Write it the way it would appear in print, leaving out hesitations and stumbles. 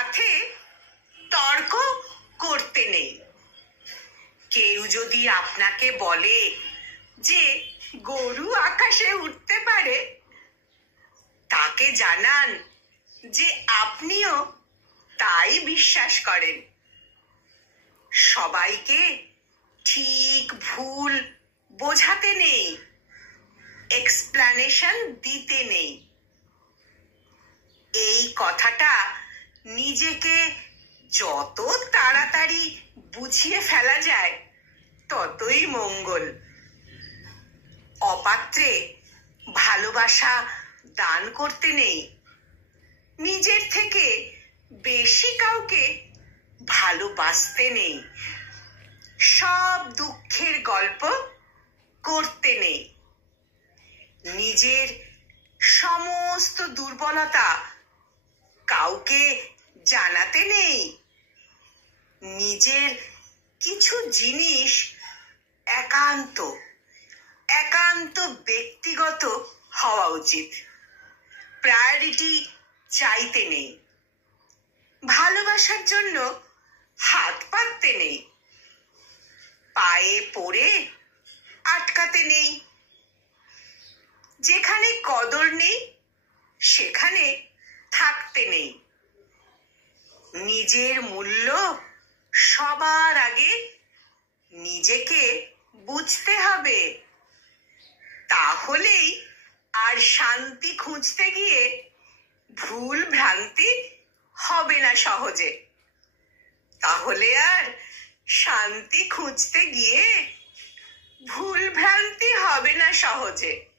সাথে তর্ক করতে নেই। কেউ যদি আপনাকে বলে যে গরু আকাশে উঠতে পারে, তাকে জানান যে আপনিও তাই বিশ্বাস করেন। সবাইকে ঠিক ভুল বোঝাতে নেই, এক্সপ্লানেশন দিতে নেই। এই কথাটা নিজেকে যত তাড়াতাড়ি বুঝিয়ে ফেলা যায় ততই মঙ্গল। অপাত্রে ভালোবাসা দান করতে নেই। নিজের থেকে বেশি কাউকে ভালোবাসতে নেই। সব দুঃখের গল্প করতে নেই। নিজের সমস্ত দুর্বলতা কাউকে জানাতে নেই। নিজের কিছু জিনিস একান্ত ব্যক্তিগত হওয়া উচিত। প্রায়োরিটি চাইতে নেই। ভালোবাসার জন্য হাত পাততে নেই। পায়ে পড়ে আটকাতে নেই। যেখানে কদর নেই সেখানে থাকতে নেই। নিজের মূল্য সবার আগে নিজেকে বুঝতে হবে। তাহলেই আর শান্তি খুঁজতে গিয়ে ভুল ভ্রান্তি হবে না সহজে। তাহলে আর শান্তি খুঁজতে গিয়ে ভুল ভ্রান্তি হবে না সহজে।